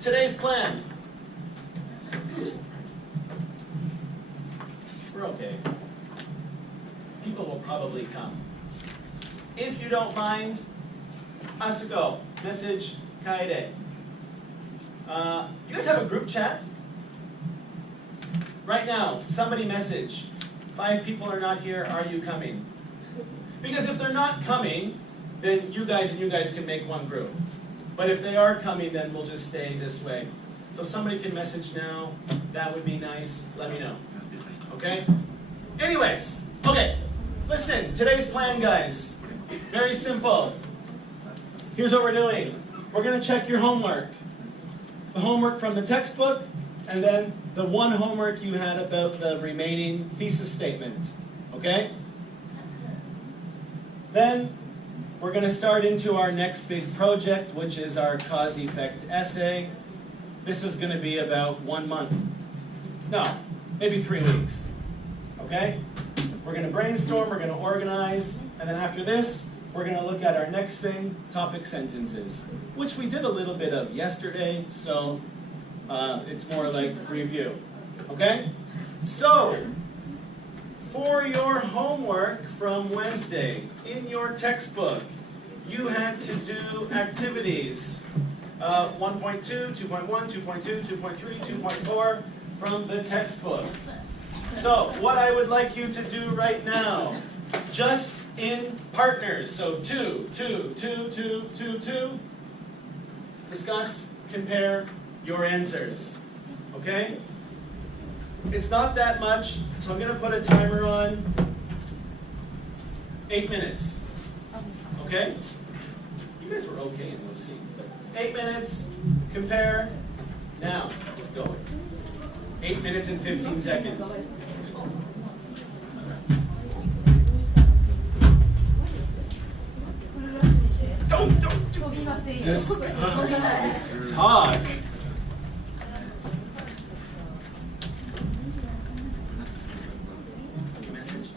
Today's plan. We're okay. People will probably come. If you don't mind, Asako, message Kaede. You guys have a group chat? Right now, somebody message. 5 people are not here, are you coming? Because if they're not coming, then you guys can make one group. But if they are coming, then we'll just stay this way. So if somebody can message now, that would be nice. Let me know. Okay? Anyways, okay. Listen, today's plan, guys. Very simple. Here's what we're doing. We're going to check your homework. The homework from the textbook, and then the one homework you had about the remaining thesis statement. Okay? Then we're going to start into our next big project, which is our cause-effect essay. This is going to be about 1 month. No, maybe 3 weeks. Okay? We're going to brainstorm, we're going to organize, and then after this, we're going to look at our next thing, topic sentences, which we did a little bit of yesterday, so it's more like review. Okay? So, for your homework from Wednesday, in your textbook, you had to do activities 1.2, 2.1, 2.2, 2.3, 2.4 from the textbook. So, what I would like you to do right now, just in partners, so 2, 2, 2, 2, 2, 2, discuss, compare your answers. Okay? It's not that much, so I'm going to put a timer on 8 minutes. Okay? You guys were okay in those seats. But 8 minutes, compare. Now, let's go. 8 minutes and 15 seconds. Don't discuss. Talk. Message?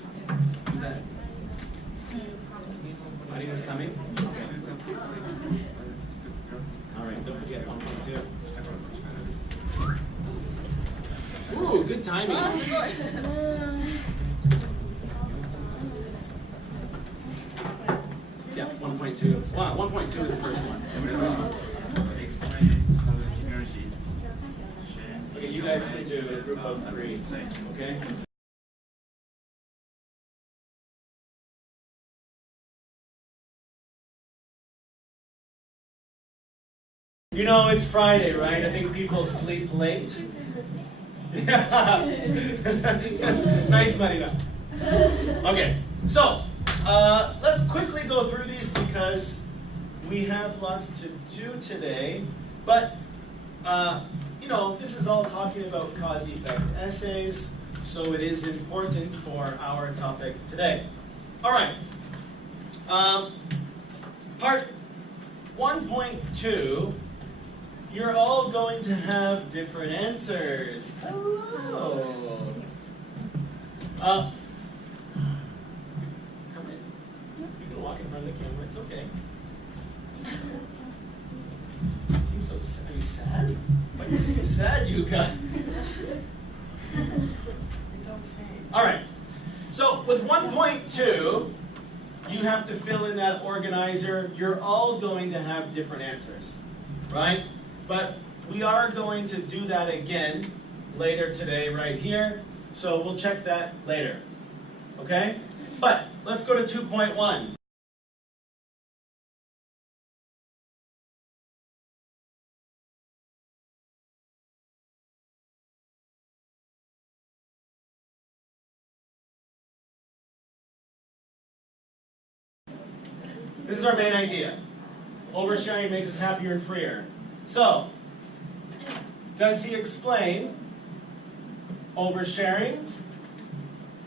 Who's that? Anyone's coming? All right, don't forget 1.2. Ooh, good timing. Yeah, 1.2. Wow, 1.2 is the first one. Okay, you guys can do a group of 3. Okay? You know, it's Friday, right? I think people sleep late. Yeah. Nice money now. Okay, so let's quickly go through these because we have lots to do today. But, you know, this is all talking about cause-effect essays, so it is important for our topic today. All right. Part 1.2. You're all going to have different answers. Hello. Come in. You can walk in front of the camera. It's okay. You seem so sad. Are you sad? Why do you seem sad, Yuka? It's okay. All right. So with 1.2, you have to fill in that organizer. You're all going to have different answers, right? But we are going to do that again later today right here. So we'll check that later. Okay? But let's go to 2.1. This is our main idea. Oversharing makes us happier and freer. So, does he explain oversharing?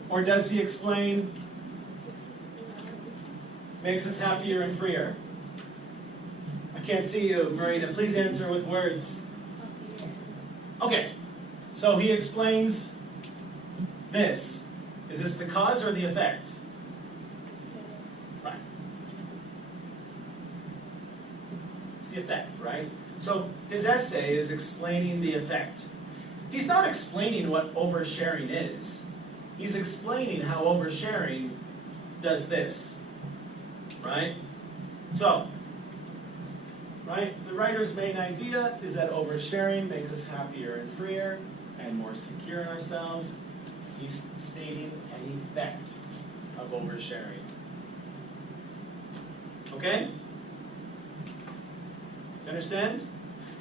Or does he explain makes us happier and freer? I can't see you, Marina. Please answer with words. Okay, so he explains this. Is this the cause or the effect? Right. It's the effect, right? So his essay is explaining the effect. He's not explaining what oversharing is. He's explaining how oversharing does this, right? So, right, the writer's main idea is that oversharing makes us happier and freer and more secure in ourselves. He's stating an effect of oversharing. Okay? You understand?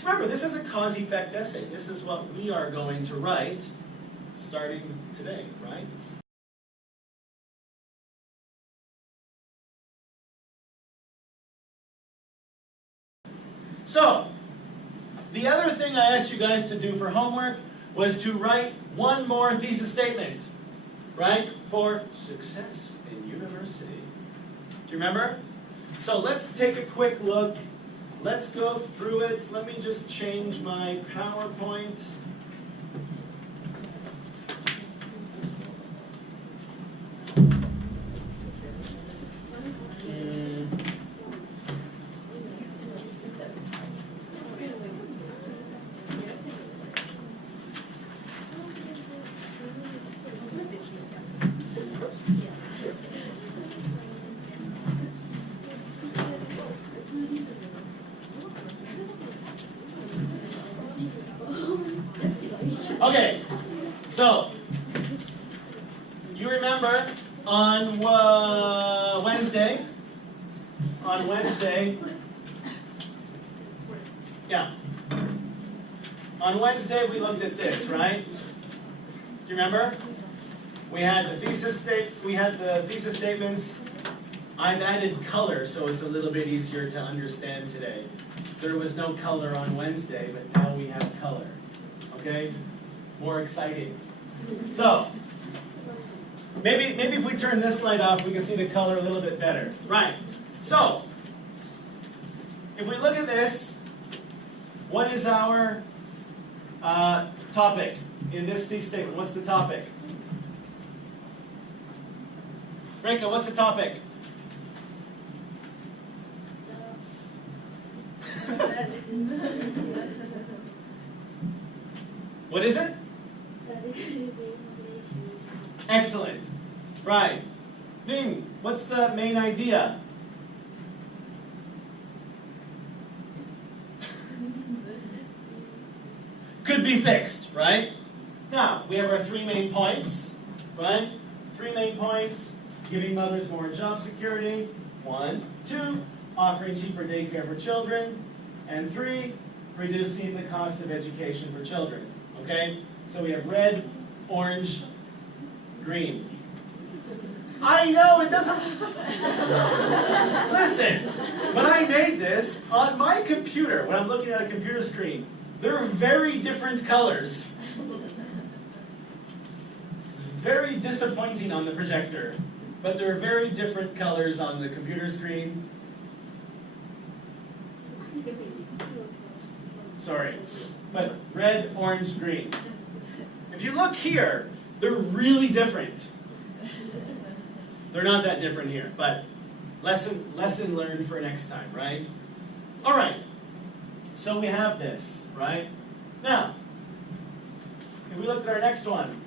Remember, this is a cause-effect essay. This is what we are going to write starting today, right? So, the other thing I asked you guys to do for homework was to write one more thesis statement, right, for success in university. Do you remember? So let's take a quick look. Let's go through it. Let me just change my PowerPoint. Okay, so you remember on Wednesday, yeah, on Wednesday we looked at this, right? Do you remember? We had the thesis statements. I've added color so it's a little bit easier to understand today. There was no color on Wednesday, but now we have color. Okay? More exciting. So, maybe if we turn this light off, we can see the color a little bit better. Right. So, if we look at this, what is our topic in this thesis statement? What's the topic? Reka, what's the topic? What is it? Excellent. Right. Ning, what's the main idea? Could be fixed, right? Now, we have our 3 main points, right? 3 main points, giving mothers more job security. 1, 2, offering cheaper daycare for children. And 3, reducing the cost of education for children. Okay? So we have red, orange, green. I know, it doesn't... Listen, when I made this, on my computer, when I'm looking at a computer screen, they're very different colors. It's very disappointing on the projector, but they're very different colors on the computer screen. Sorry, but red, orange, green. If you look here, they're really different. They're not that different here, but lesson learned for next time, right? All right, so we have this, right? Now, if we look at our next one.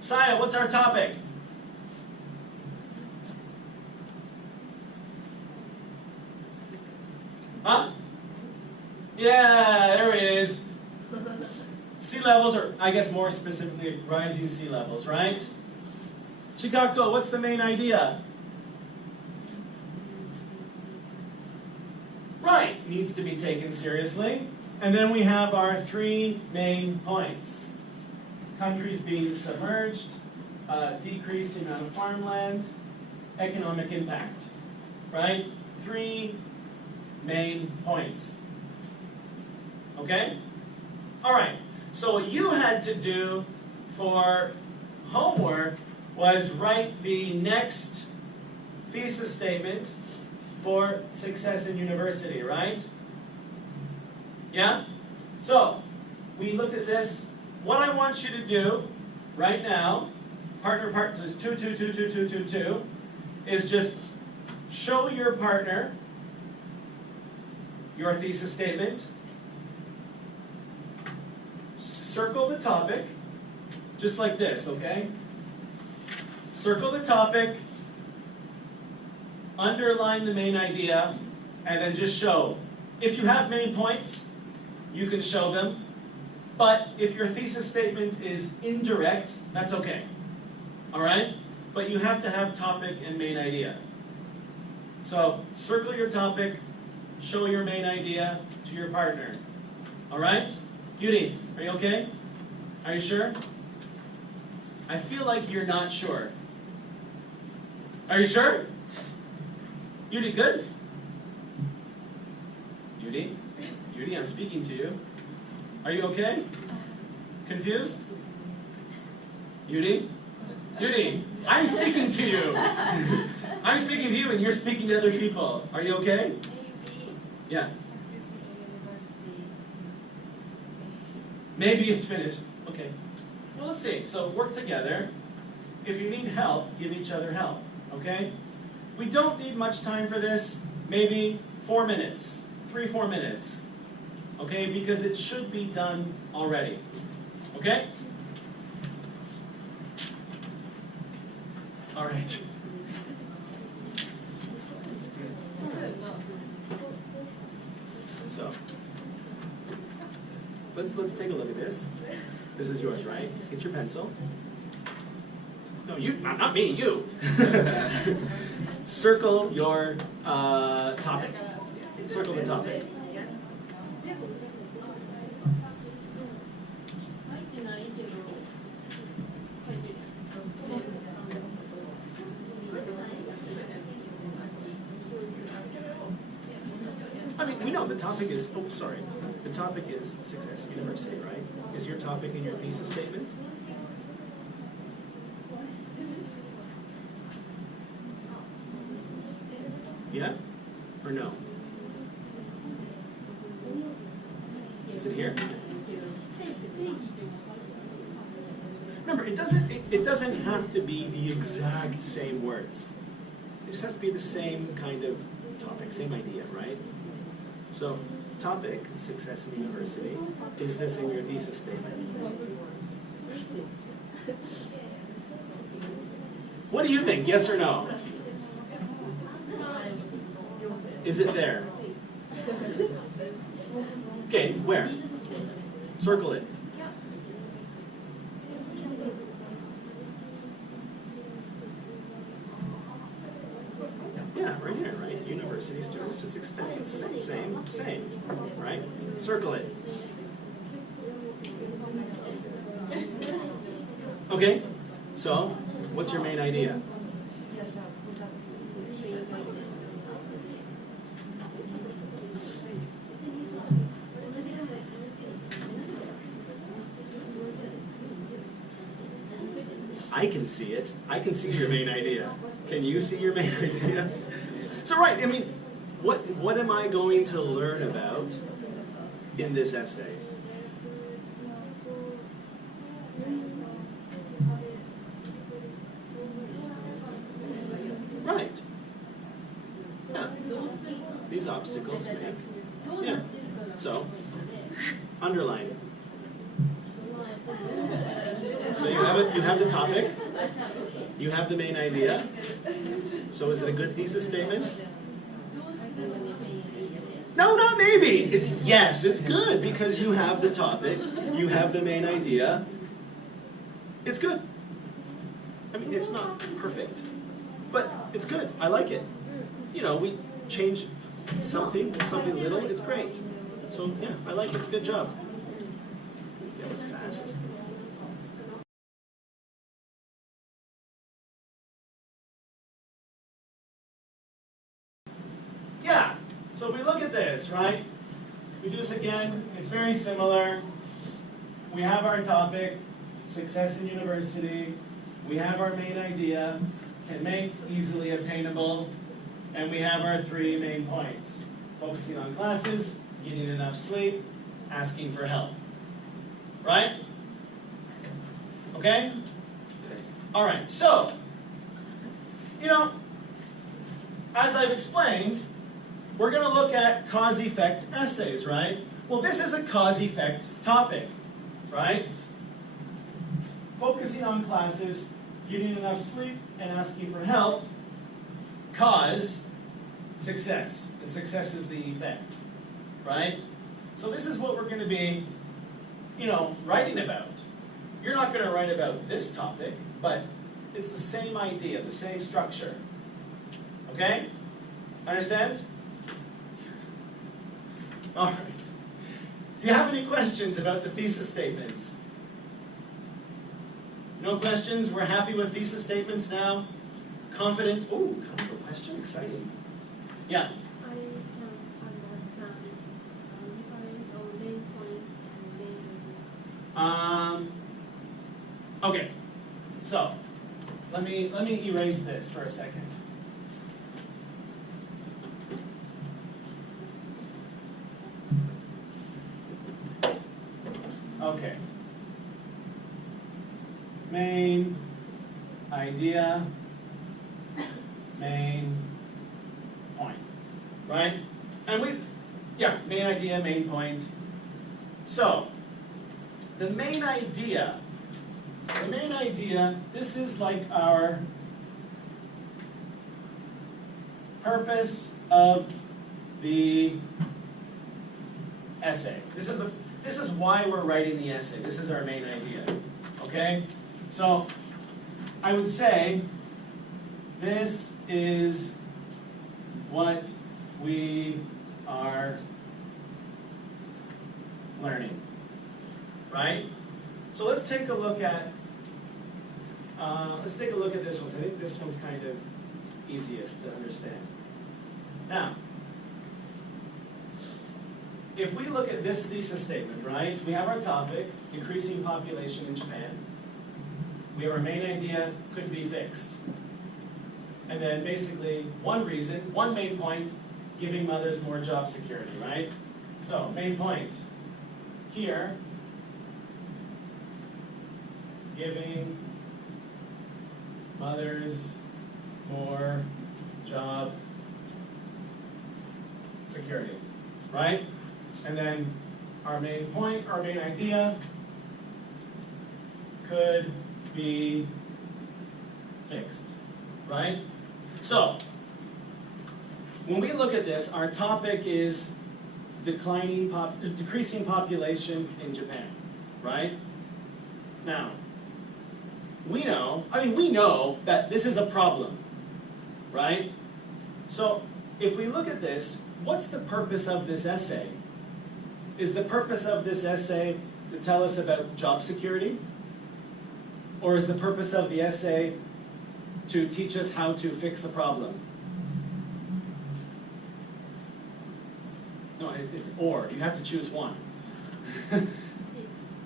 Saya, what's our topic? Huh? Yeah, there it is. Sea levels, or I guess more specifically, rising sea levels, right? Chikako, what's the main idea? Right, needs to be taken seriously. And then we have our 3 main points. Countries being submerged, decrease the amount of farmland, economic impact, right? 3 main points. Okay? All right. So what you had to do for homework was write the next thesis statement for success in university, right? Yeah? So, we looked at this. What I want you to do right now, partner 2, 2, 2, 2, 2, 2, 2, is just show your partner your thesis statement, circle the topic, just like this, okay? Circle the topic, underline the main idea, and then just show. If you have main points, you can show them. But if your thesis statement is indirect, that's okay. All right? But you have to have topic and main idea. So circle your topic, show your main idea to your partner. All right? Judy, are you okay? Are you sure? I feel like you're not sure. Are you sure? Judy, good? Judy? Judy, I'm speaking to you. Are you okay? Confused? Judy? Judy, I'm speaking to you. I'm speaking to you and you're speaking to other people. Are you okay? Yeah. Maybe it's finished. Okay. Well, let's see. So work together. If you need help, give each other help. Okay? We don't need much time for this. Maybe 4 minutes. 3-4 minutes. Okay? Because it should be done already. Okay? All right. So, let's take a look at this. This is yours, right? Get your pencil. No, you, not me, you. Circle your topic. Circle the topic. I mean, we know the topic is, oh, sorry. The topic is Success University, right? Is your topic in your thesis statement? Yeah? Or no? Is it here? Remember, it doesn't have to be the exact same words. It just has to be the same kind of topic, same idea, right? So, topic, Success in University, is this in your thesis statement? What do you think, yes or no? Is it there? Okay, where? Circle it. Yeah, right here, right? University students to success. It's same, right? Circle it. Okay, so what's your main idea? I can see it. I can see your main idea. Can you see your main idea? So right, I mean, what am I going to learn about in this essay? Right. Yeah. These obstacles make. Yeah. So, underline it. So you have the topic, you have the main idea. So is it a good thesis statement? No, not maybe. It's yes, it's good because you have the topic, you have the main idea. It's good. I mean, it's not perfect, but it's good. I like it. You know, we change something little, it's great. So yeah, I like it. Good job. That was fast. Yeah, so if we look at this, right? We do this again, it's very similar. We have our topic, Success in University. We have our main idea, can make, easily obtainable. And we have our 3 main points. Focusing on classes, getting enough sleep, asking for help. Right? Okay? All right, so, you know, as I've explained, we're going to look at cause-effect essays, right? Well, this is a cause-effect topic, right? Focusing on classes, getting enough sleep, and asking for help cause success. And success is the effect, right? So this is what we're going to be, writing about. You're not going to write about this topic, but it's the same idea, the same structure. Okay? Understand? All right. Do you have any questions about the thesis statements? No questions? We're happy with thesis statements now? Confident? Ooh, counter question, exciting. Yeah? I can understand difference of main point and main idea. Okay. So, let me erase this for a second. Okay. Main idea, main point, right? And main idea, main point. So, the main idea, this is like our purpose of the essay. This is why we're writing the essay. This is our main idea. Okay? So, I would say this is what we are learning. Right? So let's take a look at this one. I think this one's kind of easiest to understand. Now, if we look at this thesis statement, right, we have our topic, decreasing population in Japan. We have our main idea, could be fixed. And then basically, one reason, one main point, giving mothers more job security, right? So, main point here, giving mothers more job security, right? And then our main point, our main idea could be fixed, right? So, when we look at this, our topic is decreasing population in Japan, right? Now, we know that this is a problem, right? So, if we look at this, what's the purpose of this essay? Is the purpose of this essay to tell us about job security? Or is the purpose of the essay to teach us how to fix the problem? No, it's or. You have to choose one.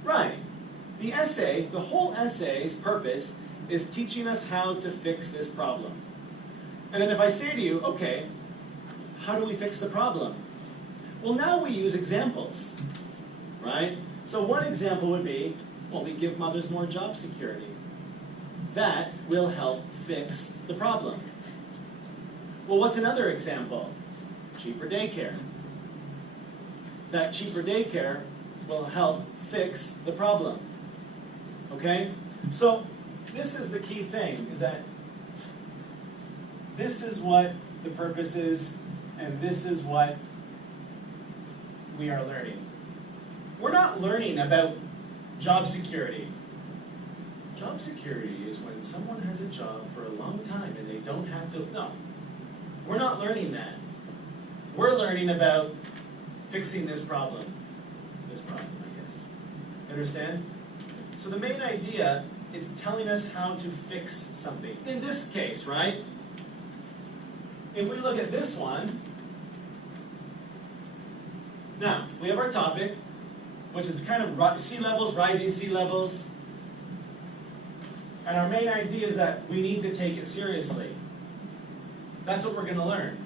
Right. The essay, the whole essay's purpose is teaching us how to fix this problem. And then if I say to you, okay, how do we fix the problem? Well, now we use examples, right? So one example would be, well, we give mothers more job security. That will help fix the problem. Well, what's another example? Cheaper daycare. That cheaper daycare will help fix the problem. Okay? So this is the key thing, is that this is what the purpose is, and this is what we are learning. We're not learning about job security. Job security is when someone has a job for a long time and they don't have to, no. We're not learning that. We're learning about fixing this problem. This problem, I guess. Understand? So the main idea is telling us how to fix something. In this case, right? If we look at this one, now, we have our topic, which is kind of sea levels, rising sea levels. And our main idea is that we need to take it seriously. That's what we're going to learn.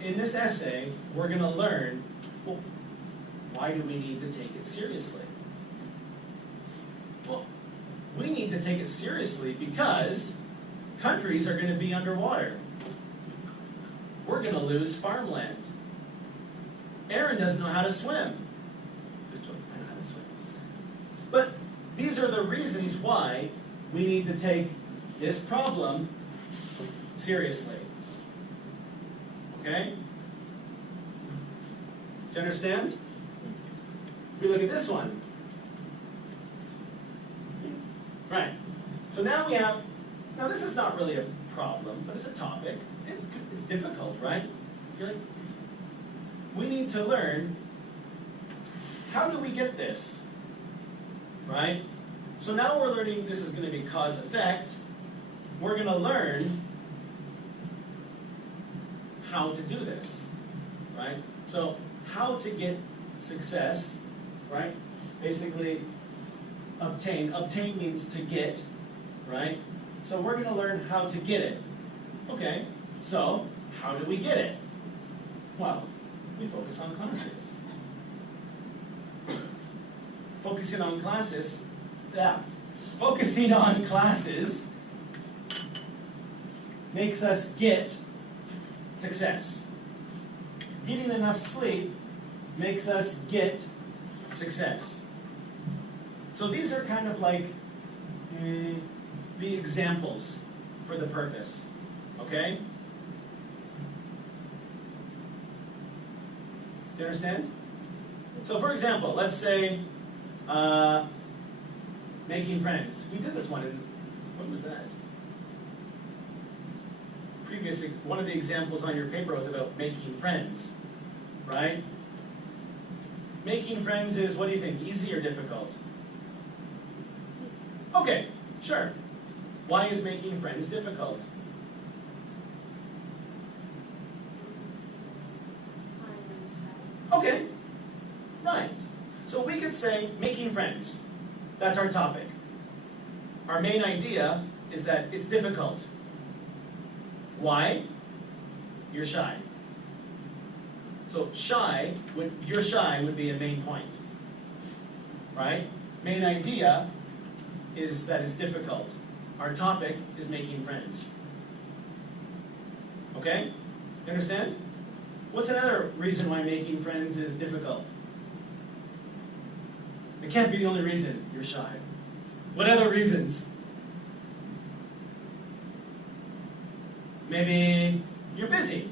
In this essay, we're going to learn, well, why do we need to take it seriously? Well, we need to take it seriously because countries are going to be underwater. We're going to lose farmland. Aaron doesn't know how to swim. Just joking, I know how to swim. But these are the reasons why we need to take this problem seriously. Okay? Do you understand? If we look at this one. Right. So now we have, now this is not really a problem, but it's a topic. It's difficult, right? We need to learn, how do we get this? Right? So now we're learning, this is going to be cause-effect. We're going to learn how to do this, right? So how to get success, right? Basically, obtain. Obtain means to get, right? So we're going to learn how to get it. Okay, so how do we get it? Well, we focus on classes. Focusing on classes makes us get success. Getting enough sleep makes us get success. So these are kind of like the examples for the purpose. Okay? Do you understand? So for example, let's say making friends. We did this one in, what was that? One of the examples on your paper was about making friends, right? Making friends is, what do you think, easy or difficult? Okay, sure. Why is making friends difficult? Okay, right. So we could say making friends. That's our topic. Our main idea is that it's difficult. Why? You're shy. So you're shy would be a main point. Right? Main idea is that it's difficult. Our topic is making friends. Okay? You understand? What's another reason why making friends is difficult? It can't be the only reason you're shy. What other reasons? Maybe you're busy,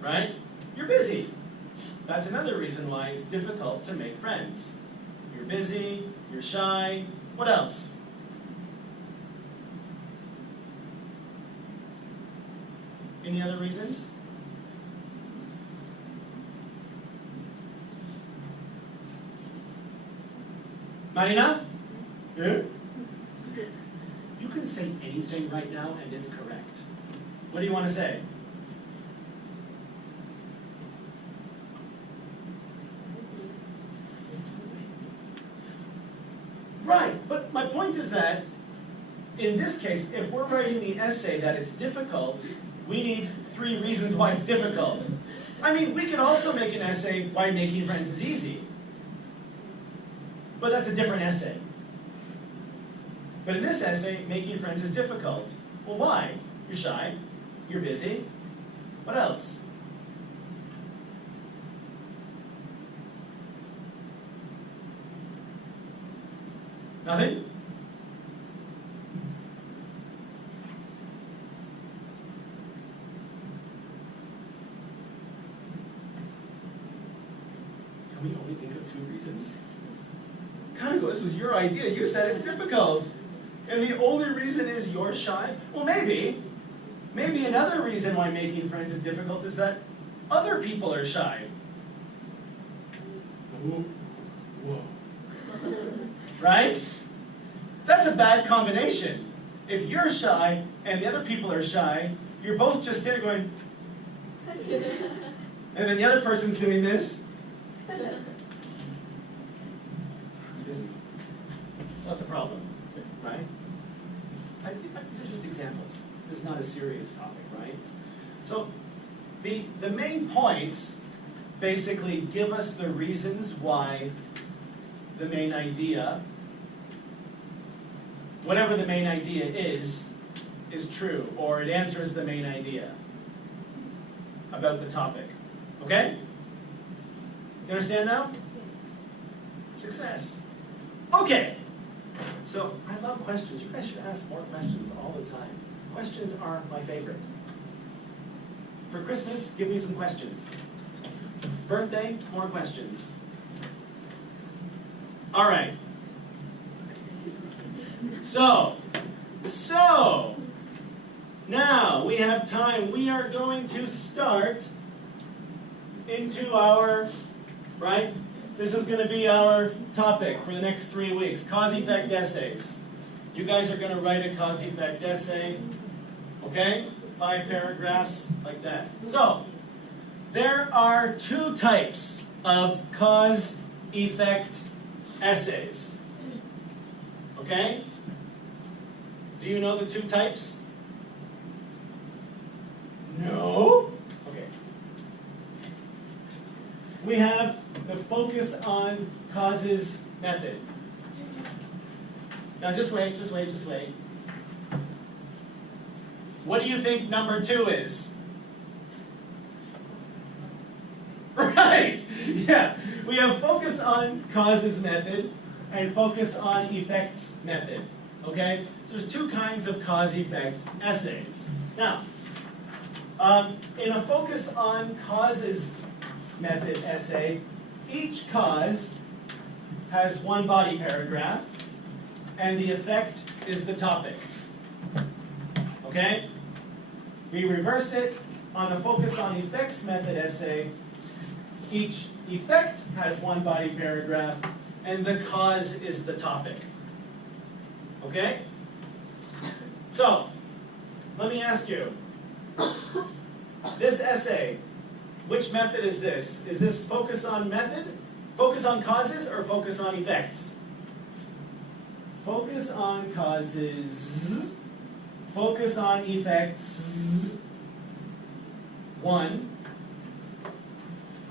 right? You're busy. That's another reason why it's difficult to make friends. You're busy, you're shy. What else? Any other reasons? Marina? Yeah? You can say anything right now and it's correct. What do you want to say? Right, but my point is that in this case, if we're writing the essay that it's difficult, we need 3 reasons why it's difficult. I mean, we could also make an essay why making friends is easy. But that's a different essay. But in this essay, making friends is difficult. Well, why? You're shy. You're busy. What else? Nothing? Can we only think of 2 reasons? Kanago, this was your idea. You said it's difficult. And the only reason is you're shy? Well, maybe. Maybe another reason why making friends is difficult is that other people are shy. Whoa. Right? That's a bad combination. If you're shy and the other people are shy, you're both just there going, and then the other person's doing this. That's a problem, right? These are just examples. This is not a serious topic, right? So the main points basically give us the reasons why the main idea, whatever the main idea is true, or it answers the main idea about the topic. Okay? you understand now? Yes. Success. Okay. So I love questions. You guys should ask more questions all the time. Questions are my favorite. For Christmas, give me some questions. Birthday, more questions. All right. So, now we have time. We are going to start into our, right? This is going to be our topic for the next 3 weeks, cause-effect essays. You guys are going to write a cause-effect essay, okay? 5 paragraphs, like that. So, there are 2 types of cause-effect essays, okay? Do you know the 2 types? No? Okay. We have the focus on causes method. Now just wait. What do you think number 2 is? Right! Yeah. We have focus on causes method and focus on effects method. Okay? So there's 2 kinds of cause-effect essays. Now, in a focus on causes method essay, each cause has 1 body paragraph, and the effect is the topic. Okay? We reverse it. On the focus on effects method essay, each effect has 1 body paragraph, and the cause is the topic. Okay? So, let me ask you, this essay, which method is this? Is this focus on method, focus on causes, or focus on effects? Focus on causes, focus on effects. 1,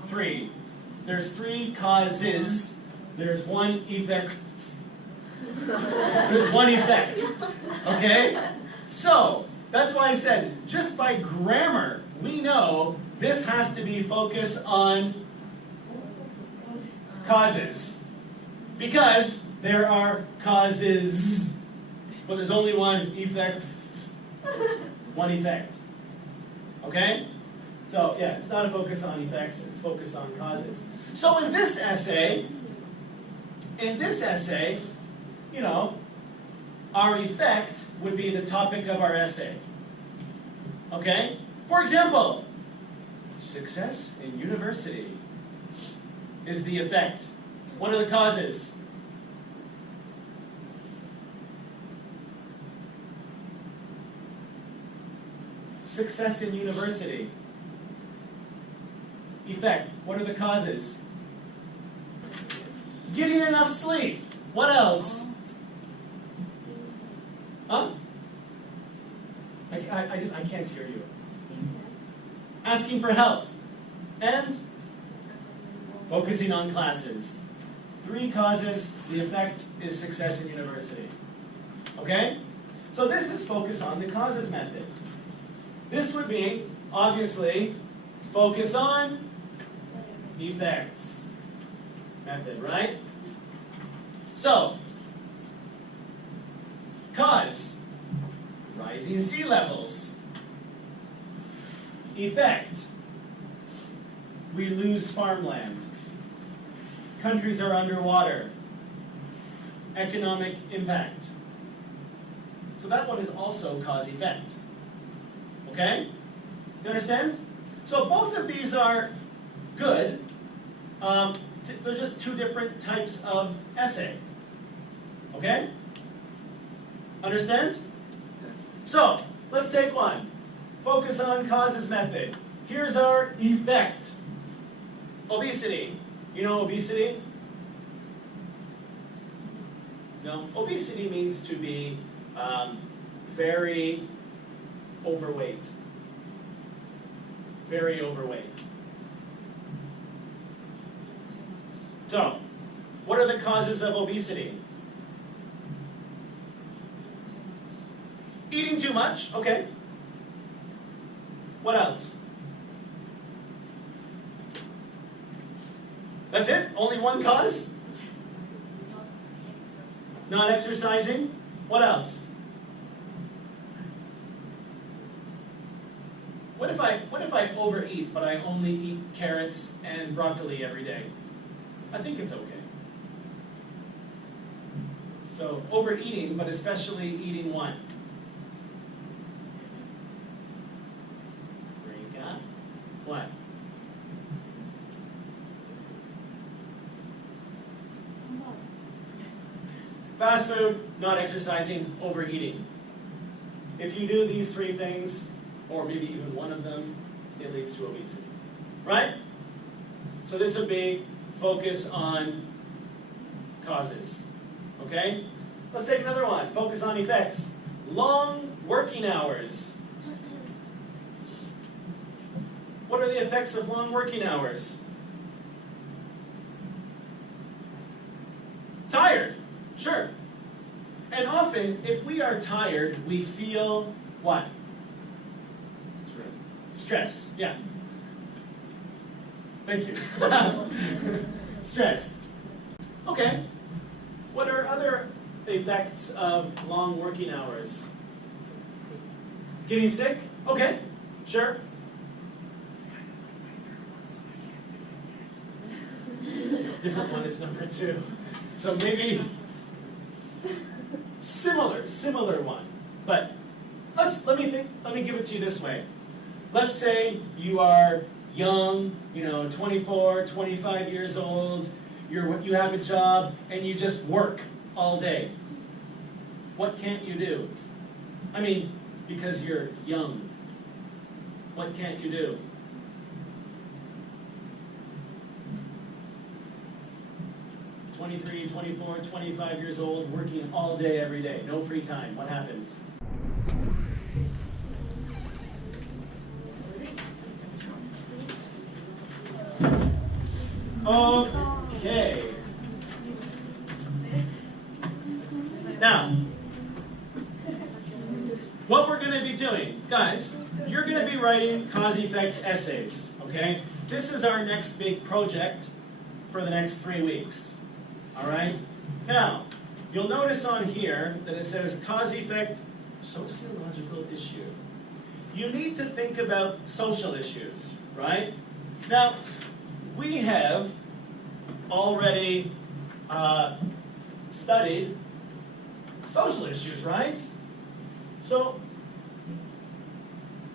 3. There's 3 causes. There's 1 effect. There's 1 effect. Okay? So, that's why I said, just by grammar, we know this has to be focus on causes. Because there are causes, but there's only 1 effect. 1 effect. Okay? So, yeah, it's not a focus on effects, it's focus on causes. So in this essay, you know, our effect would be the topic of our essay. Okay? For example, success in university is the effect. What are the causes? Success in university. Effect. What are the causes? Getting enough sleep. What else? Huh? I can't hear you. Asking for help. And focusing on classes. 3 causes. The effect is success in university. Okay? So this is focus on the causes method. This would be, obviously, focus on effects method, right? So, cause, rising sea levels. Effect, we lose farmland. Countries are underwater. Economic impact. So that one is also cause-effect. Okay? Do you understand? So both of these are good. They're just 2 different types of essay. Okay? Understand? So, let's take one. Focus on causes method. Here's our effect. Obesity. You know obesity? No? Obesity means to be very overweight. Very overweight. So, what are the causes of obesity? Eating too much, okay. What else? That's it? Only one cause? Not exercising? What else? What if I overeat, but I only eat carrots and broccoli every day? I think it's okay. So overeating, but especially eating what? Rika? What? Fast food, not exercising, overeating. If you do these three things, or maybe even one of them, it leads to obesity. Right? So this would be focus on causes. Okay? Let's take another one. Focus on effects. Long working hours. What are the effects of long working hours? Tired. Sure. And often, if we are tired, we feel what? Stress. Yeah. Thank you. Stress. Okay. What are other effects of long working hours? Getting sick? Okay. Sure. Different one is number 2. So maybe similar one. But let me give it to you this way. Let's say you are young, 24, 25 years old, you have a job, and you just work all day. What can't you do? I mean, because you're young. What can't you do? "23, 24, 25 years old, working all day, every day, no free time." What happens? Okay. Now, what we're going to be doing, guys, you're going to be writing cause-effect essays, okay? This is our next big project for the next 3 weeks, all right? Now, you'll notice on here that it says cause-effect sociological issue. You need to think about social issues, right? Now, we have already studied social issues, right? So,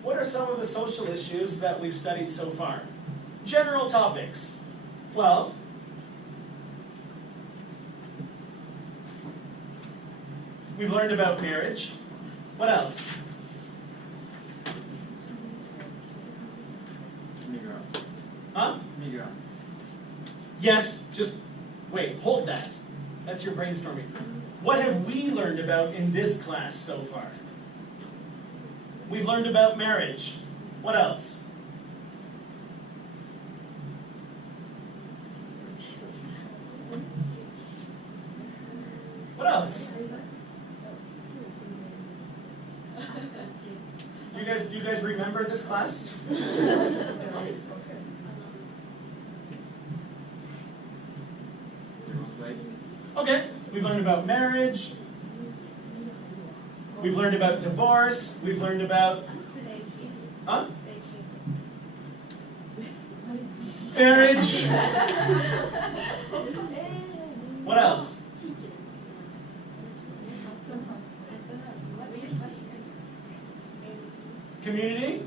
what are some of the social issues that we've studied so far? General topics. Well, we've learned about marriage. What else? Huh? Yes, just wait, hold that. That's your brainstorming. What have we learned about in this class so far? We've learned about marriage. What else? What else? Do you guys remember this class? Okay, we've learned about marriage. We've learned about divorce. We've learned about... Huh? Marriage. What else? Community.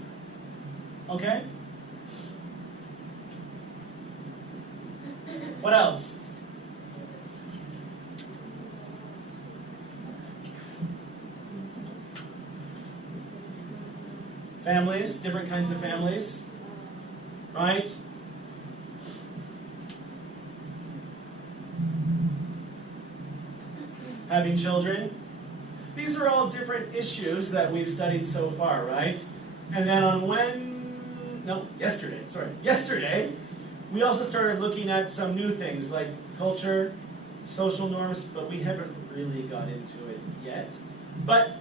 Okay. What else? Families, different kinds of families, right? Having children. These are all different issues that we've studied so far, right? And then on yesterday, we also started looking at some new things like culture, social norms, but we haven't really got into it yet. But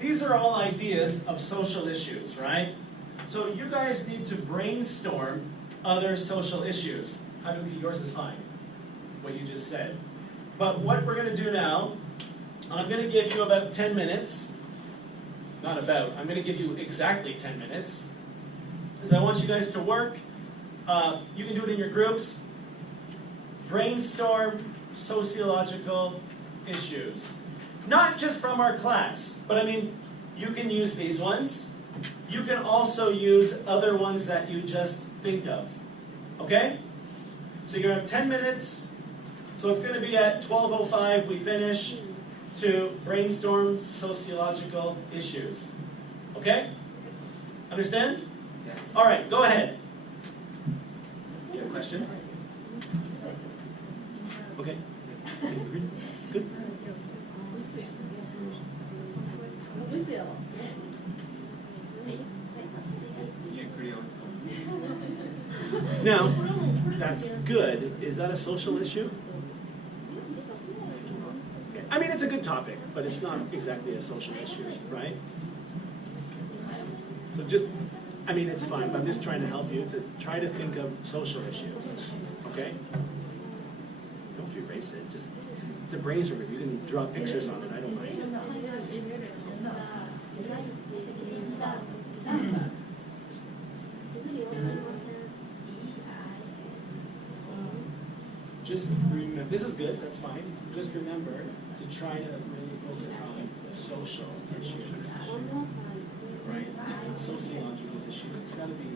these are all ideas of social issues, right? So you guys need to brainstorm other social issues. Yours is fine, what you just said. But what we're going to do now, I'm going to give you about 10 minutes. Not about, I'm going to give you exactly 10 minutes. Because I want you guys to work. You can do it in your groups. Brainstorm sociological issues. Not just from our class, but I mean, you can use these ones. You can also use other ones that you just think of. Okay? So you're going to have 10 minutes. So it's going to be at 12:05 we finish to brainstorm sociological issues. Okay? Understand? Yes. All right, go ahead. You have a question? Okay. Good. Now, that's good. Is that a social issue? I mean, it's a good topic, but it's not exactly a social issue, right? So just, I mean, it's fine, but I'm just trying to help you to try to think of social issues, okay? Don't have to erase it, just, it's a brainstorm. If you can draw pictures on it, I don't mind. Just remember, this is good, that's fine. Just remember to try to really focus on social issues, right? Sociological issues. It's got to be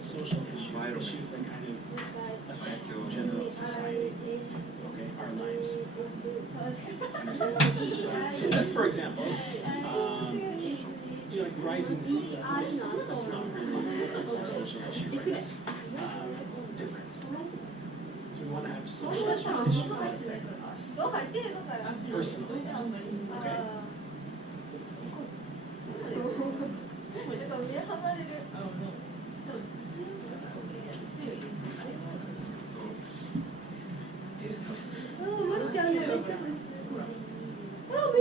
social issues, issues that kind of affect general society, okay, our lives. Understand? So just for example, you know, like rising sea levels, that's not really a social issue, right? That's different. So we want to have social issues that affect us personally, okay?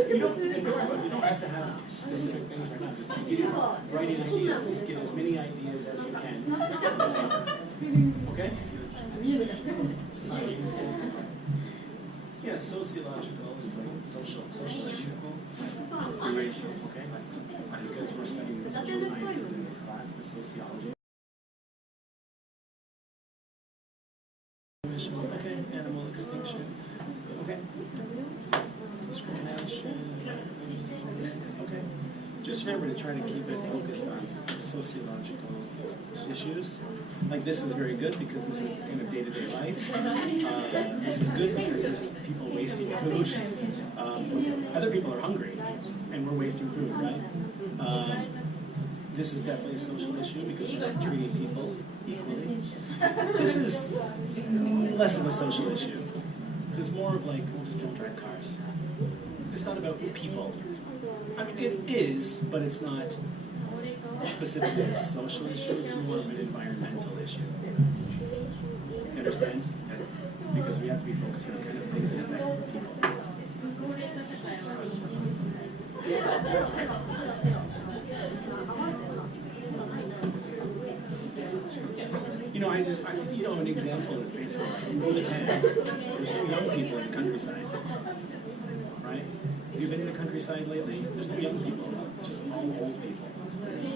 You don't have to have specific things right now. Just get writing ideas. Just get as many ideas as you can. Okay? Society. Yeah, sociological is like social issue. Okay? Because we're studying the social sciences in this class, the sociology. Okay, animal extinction. Okay. Discrimination. Okay. Just remember to try to keep it focused on sociological issues. Like this is very good because this is kind of day-to-day life. This is good because this is people wasting food. Other people are hungry and we're wasting food, right? This is definitely a social issue because we're not treating people equally. This is less of a social issue. This is more of like, we'll just don't drive cars. It's not about people. I mean, it is, but it's not specifically a social issue. It's more of an environmental issue. You understand? Because we have to be focusing on kind of things that affect people. You know, an example is basically in Japan. There's no young people in the countryside, right? Have you been in the countryside lately? There's no young people, just all old people,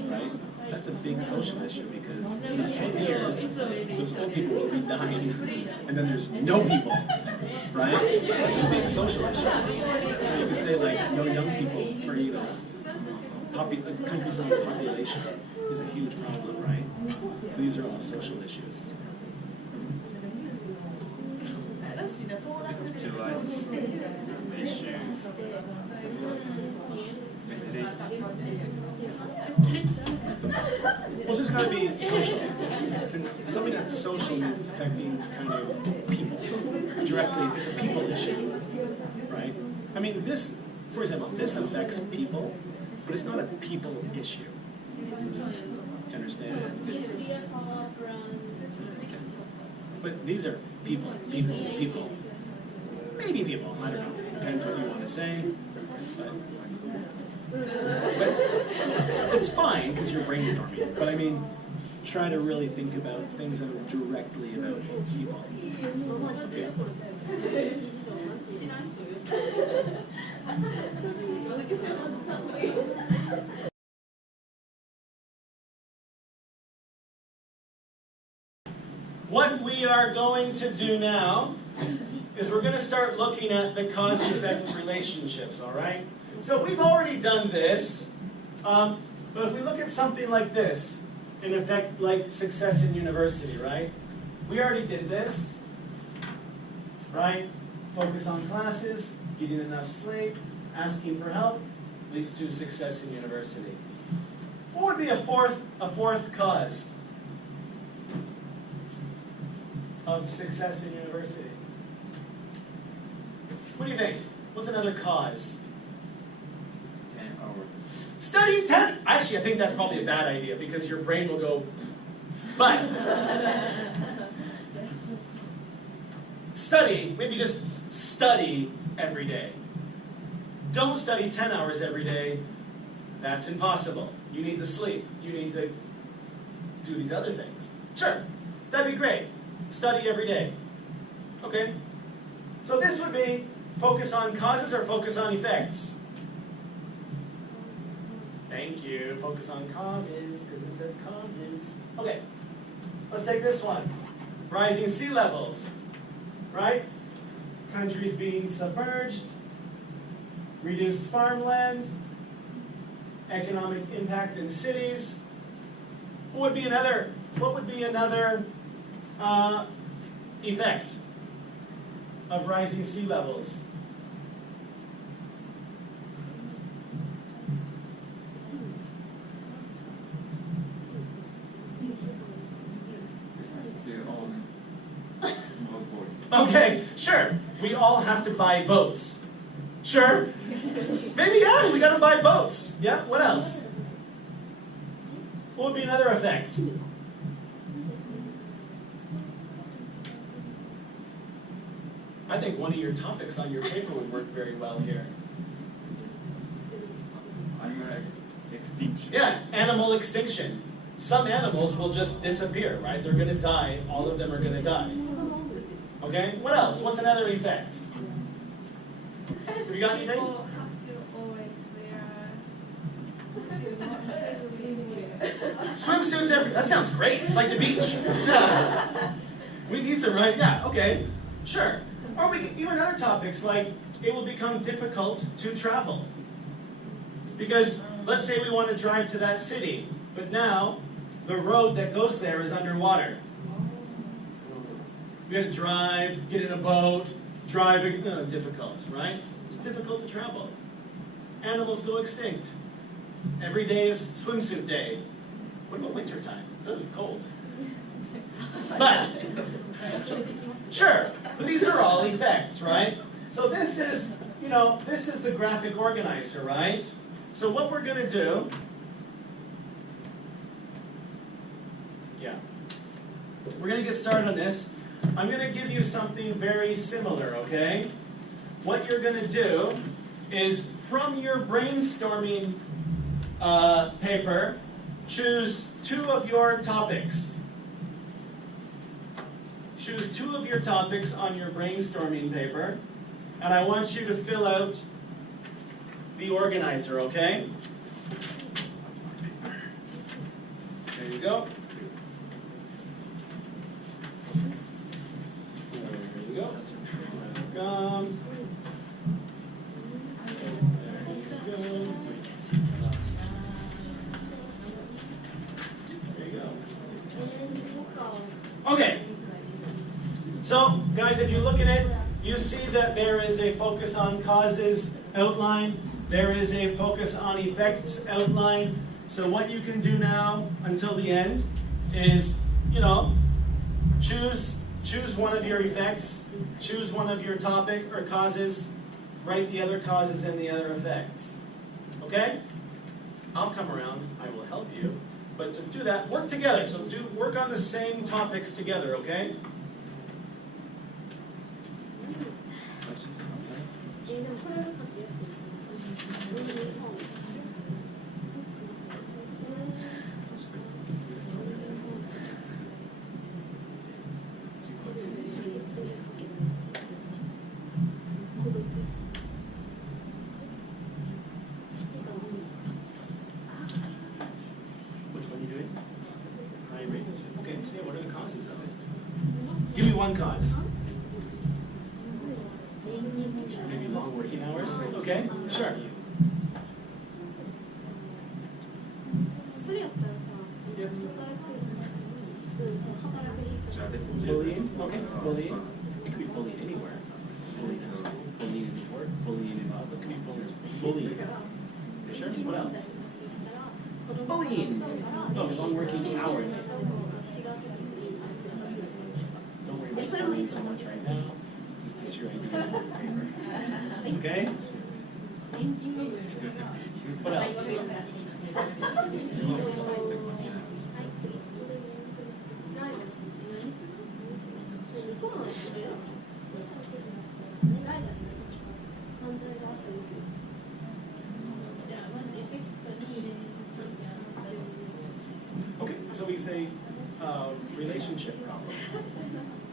right? That's a big social issue because in 10 years, those old people will be dying, and then there's no people, right? So that's a big social issue. So you could say like, no young people, or either countryside population is a huge problem, right? So these are all social issues. Well, it's just got to be social. And something that's social means it's affecting kind of people directly. It's a people issue, right? I mean, this, for example, this affects people, but it's not a people issue. Do you understand? But these are people. Maybe people, I don't know. Depends what you want to say. But it's fine because you're brainstorming. But I mean, try to really think about things that are directly about people. What we are going to do now is we're going to start looking at the cause-effect relationships, all right? So we've already done this, but if we look at something like this, in effect like success in university, right? We already did this, right? Focus on classes, getting enough sleep, asking for help, leads to success in university. What would be a fourth cause of success in university? What do you think? What's another cause? 10 hours. Study 10. Actually, I think that's probably a bad idea because your brain will go, but study, maybe just study every day. Don't study 10 hours every day. That's impossible. You need to sleep. You need to do these other things. Sure, that'd be great. Study every day. Okay? So this would be focus on causes or focus on effects? Thank you. Focus on causes, because it says causes. Okay. Let's take this one. Rising sea levels. Right? Countries being submerged. Reduced farmland. Economic impact in cities. What would be another effect of rising sea levels? Okay, sure. We all have to buy boats. Sure. Maybe, yeah, we gotta buy boats. Yeah, what else? What would be another effect? I think one of your topics on your paper would work very well here. Animal extinction. Yeah, animal extinction. Some animals will just disappear, right? They're gonna die. All of them are gonna die. Okay, what else? What's another effect? Have you got anything? People have to always wear Swimsuits every. That sounds great. It's like the beach. Yeah. We need some, right? Yeah. Okay. Sure. Or we can even other topics like it will become difficult to travel because let's say we want to drive to that city, but now the road that goes there is underwater. We have to drive, get in a boat, driving, difficult, right? It's difficult to travel. Animals go extinct. Every day is swimsuit day. What about wintertime? It'll be cold. But, sure, but these are all effects, right? So this is, this is the graphic organizer, right? So what we're going to do, we're going to get started on this. I'm going to give you something very similar, okay? What you're going to do is, from your brainstorming paper, choose 2 of your topics. Choose 2 of your topics on your brainstorming paper, and I want you to fill out the organizer, okay? There you go. There you go. Welcome. There you go. Okay. So, guys, if you look at it, you see that there is a focus on causes outline. There is a focus on effects outline. So what you can do now until the end is, choose one of your effects, choose one of your topic or causes, write the other causes and the other effects. Okay? I'll come around, I will help you, but just do that. Work together. So work on the same topics together, okay? one cause. Maybe long working hours? Okay, sure. それやったらさ、働くリスク。 Bullying? Okay, bullying. It could be bullying anywhere. Bullying in school, bullying in work, bullying in love. It could be bullying. Sure, what else? Bullying. No, long working hours. Don't worry about studying so much right now. Just get your ideas on paper. Okay? What else? Okay, so we say relationship problems,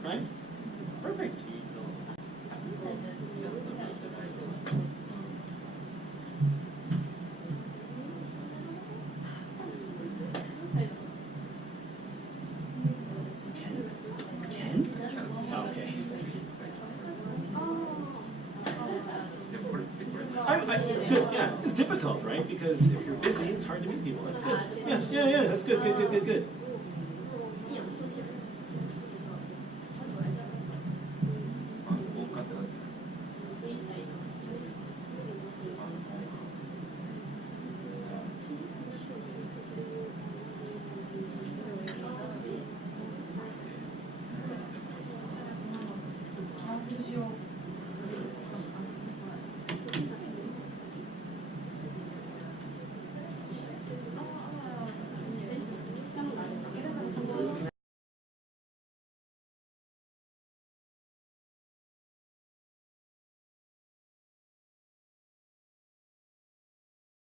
right? Perfect. Ken? Okay. Good, yeah. It's difficult, right? Because if you're busy, it's hard to meet people. That's good. Yeah, that's good, good.